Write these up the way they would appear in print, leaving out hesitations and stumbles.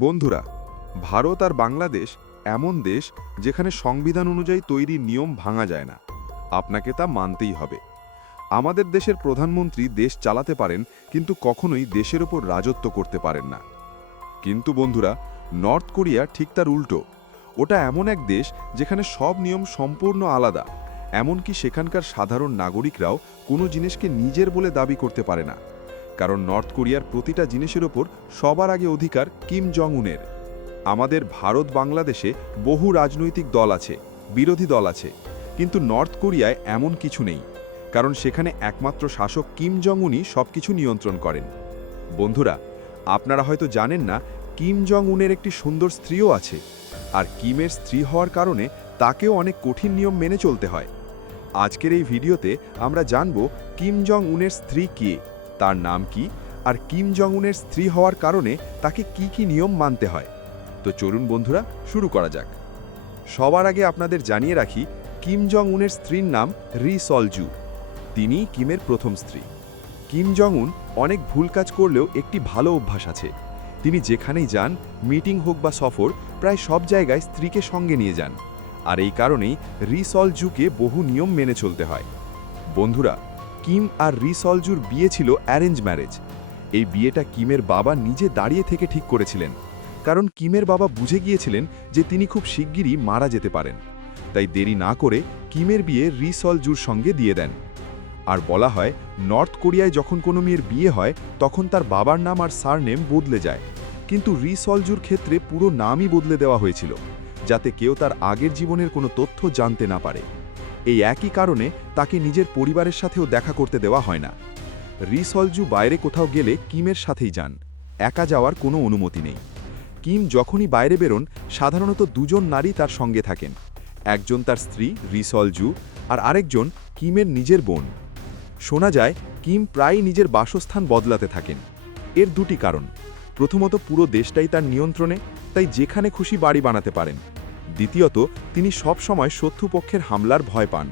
বন্ধুরা, ভারত আর বাংলাদেশ এমন দেশ যেখানে সংবিধান অনুযায়ী তৈরি নিয়ম ভাঙা যায় না। আপনাকে তা মানতেই হবে। আমাদের দেশের প্রধানমন্ত্রী দেশ চালাতে পারেন, কিন্তু কখনোই দেশের ওপর রাজত্ব করতে পারেন না। কিন্তু বন্ধুরা, নর্থ কোরিয়া ঠিক তার উল্টো। ওটা এমন এক দেশ যেখানে সব নিয়ম সম্পূর্ণ আলাদা। এমনকি সেখানকার সাধারণ নাগরিকরাও কোনো জিনিসকে নিজের বলে দাবি করতে পারে না। কারণ নর্থ কোরিয়ার প্রতিটা জিনিসের ওপর সবার আগে অধিকার কিম জং উনের। আমাদের ভারত বাংলাদেশে বহু রাজনৈতিক দল আছে, বিরোধী দল আছে, কিন্তু নর্থ কোরিয়ায় এমন কিছু নেই। কারণ সেখানে একমাত্র শাসক কিম জং উনই সব কিছু নিয়ন্ত্রণ করেন। বন্ধুরা, আপনারা হয়তো জানেন না, কিম জং উনের একটি সুন্দর স্ত্রীও আছে। আর কিমের স্ত্রী হওয়ার কারণে তাকেও অনেক কঠিন নিয়ম মেনে চলতে হয়। আজকের এই ভিডিওতে আমরা জানব কিম জং উনের স্ত্রী কে, তার নাম কি, আর কিম জং উনের স্ত্রী হওয়ার কারণে তাকে কি কি নিয়ম মানতে হয়। তো চলুন বন্ধুরা, শুরু করা যাক। সবার আগে আপনাদের জানিয়ে রাখি, কিম জং উনের স্ত্রীর নাম রি সলজু। তিনি কিমের প্রথম স্ত্রী। কিম জং উন অনেক ভুল কাজ করলেও একটি ভালো অভ্যাস আছে। তিনি যেখানেই যান, মিটিং হোক বা সফর, প্রায় সব জায়গায় স্ত্রীকে সঙ্গে নিয়ে যান। আর এই কারণেই রি সলজুকে বহু নিয়ম মেনে চলতে হয়। বন্ধুরা, কিম আর রি সলজুর বিয়ে ছিল অ্যারেঞ্জ ম্যারেজ। এই বিয়েটা কিমের বাবা নিজে দাঁড়িয়ে থেকে ঠিক করেছিলেন। কারণ কিমের বাবা বুঝে গিয়েছিলেন যে তিনি খুব শিগগিরই মারা যেতে পারেন। তাই দেরি না করে কিমের বিয়ে রি সলজুর সঙ্গে দিয়ে দেন। আর বলা হয়, নর্থ কোরিয়ায় যখন কোনো মেয়ের বিয়ে হয় তখন তার বাবার নাম আর সারনেম বদলে যায়। কিন্তু রি সলজুর ক্ষেত্রে পুরো নামই বদলে দেওয়া হয়েছিল, যাতে কেউ তার আগের জীবনের কোনো তথ্য জানতে না পারে। এই একই কারণে তাকে নিজের পরিবারের সাথেও দেখা করতে দেওয়া হয় না। রি সলজু বাইরে কোথাও গেলে কিমের সাথেই যান, একা যাওয়ার কোনো অনুমতি নেই। কিম যখনই বাইরে বেরোন, সাধারণত দুজন নারী তার সঙ্গে থাকেন। একজন তার স্ত্রী রি সলজু, আর আরেকজন কিমের নিজের বোন। শোনা যায়, কিম প্রায়ই নিজের বাসস্থান বদলাতে থাকেন। এর দুটি কারণ। প্রথমত, পুরো দেশটাই তার নিয়ন্ত্রণে, তাই যেখানে খুশি বাড়ি বানাতে পারেন। দ্বিতীয়ত, তিনি সব সময় শত্রুপক্ষের হামলার ভয় পান,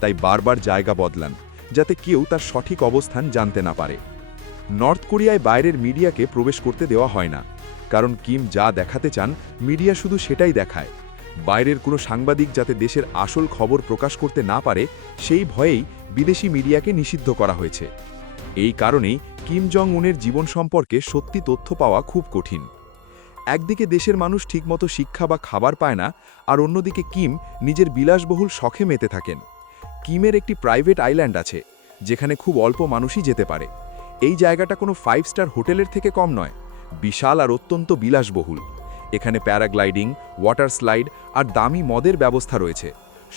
তাই বারবার জায়গা বদলান, যাতে কেউ তার সঠিক অবস্থান জানতে না পারে। নর্থ কোরিয়ায় বাইরের মিডিয়াকে প্রবেশ করতে দেওয়া হয় না, কারণ কিম যা দেখাতে চান মিডিয়া শুধু সেটাই দেখায়। বাইরের কোনো সাংবাদিক যাতে দেশের আসল খবর প্রকাশ করতে না পারে, সেই ভয়েই বিদেশি মিডিয়াকে নিষিদ্ধ করা হয়েছে। এই কারণেই কিম জং উনের জীবন সম্পর্কে সত্যি তথ্য পাওয়া খুব কঠিন। একদিকে দেশের মানুষ ঠিকমতো শিক্ষা বা খাবার পায় না, আর অন্যদিকে কিম নিজের বিলাসবহুল শখে মেতে থাকেন। কিমের একটি প্রাইভেট আইল্যান্ড আছে, যেখানে খুব অল্প মানুষই যেতে পারে। এই জায়গাটা কোনো 5 স্টার হোটেলের থেকে কম নয়, বিশাল আর অত্যন্ত বিলাসবহুল। এখানে প্যারাগ্লাইডিং, ওয়াটার স্লাইড আর দামি মদের ব্যবস্থা রয়েছে,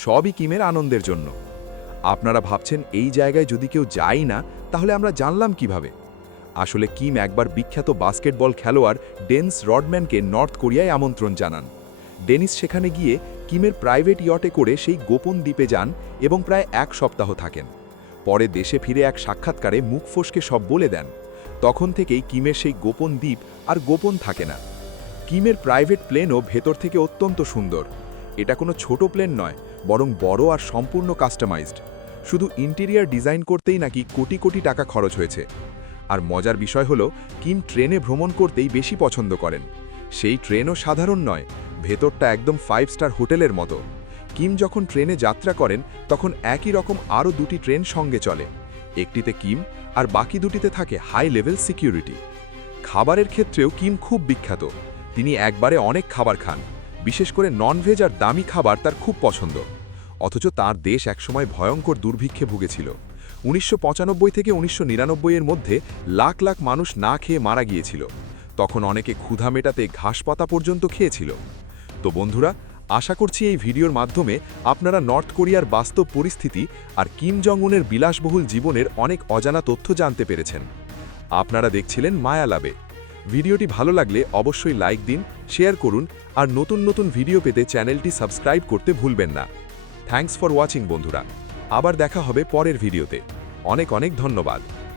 সবই কিমের আনন্দের জন্য। আপনারা ভাবছেন, এই জায়গায় যদি কেউ যায় না, তাহলে আমরা জানলাম কিভাবে? আসলে কিম একবার বিখ্যাত বাস্কেটবল খেলোয়াড় ডেনিস রডম্যানকে নর্থ কোরিয়ায় আমন্ত্রণ জানান। ডেনিস সেখানে গিয়ে কিমের প্রাইভেট ইয়টে করে সেই গোপন দ্বীপে যান এবং প্রায় 1 সপ্তাহ থাকেন। পরে দেশে ফিরে এক সাক্ষাৎকারে মুখ ফসকে সব বলে দেন। তখন থেকেই কিমের সেই গোপন দ্বীপ আর গোপন থাকে না। কিমের প্রাইভেট প্লেনও ভেতর থেকে অত্যন্ত সুন্দর। এটা কোনো ছোট প্লেন নয়, বরং বড় আর সম্পূর্ণ কাস্টমাইজড। শুধু ইন্টেরিয়ার ডিজাইন করতেই নাকি কোটি কোটি টাকা খরচ হয়েছে। আর মজার বিষয় হলো, কিম ট্রেনে ভ্রমণ করতেই বেশি পছন্দ করেন। সেই ট্রেনও সাধারণ নয়, ভেতরটা একদম 5 স্টার হোটেলের মতো। কিম যখন ট্রেনে যাত্রা করেন, তখন একই রকম আরও 2টি ট্রেন সঙ্গে চলে। একটিতে কিম আর বাকি 2টিতে থাকে হাই লেভেল সিকিউরিটি। খাবারের ক্ষেত্রেও কিম খুব বিখ্যাত। তিনি একবারে অনেক খাবার খান, বিশেষ করে ননভেজ আর দামি খাবার তার খুব পছন্দ। অথচ তার দেশ একসময় ভয়ঙ্কর দুর্ভিক্ষে ভুগেছিল। 1995 থেকে 1999 এর মধ্যে লাখ লাখ মানুষ না খেয়ে মারা গিয়েছিল। তখন অনেকে ক্ষুধা মেটাতে ঘাসপাতা পর্যন্ত খেয়েছিল। তো বন্ধুরা, আশা করছি এই ভিডিওর মাধ্যমে আপনারা নর্থ কোরিয়ার বাস্তব পরিস্থিতি আর কিম জং উনের বিলাসবহুল জীবনের অনেক অজানা তথ্য জানতে পেরেছেন। আপনারা দেখছিলেন মায়া লাবে। ভিডিওটি ভালো লাগলে অবশ্যই লাইক দিন, শেয়ার করুন, আর নতুন নতুন ভিডিও পেতে চ্যানেলটি সাবস্ক্রাইব করতে ভুলবেন না। থ্যাঙ্কস ফর ওয়াচিং বন্ধুরা। আবার দেখা হবে পরের ভিডিওতে। অনেক অনেক ধন্যবাদ।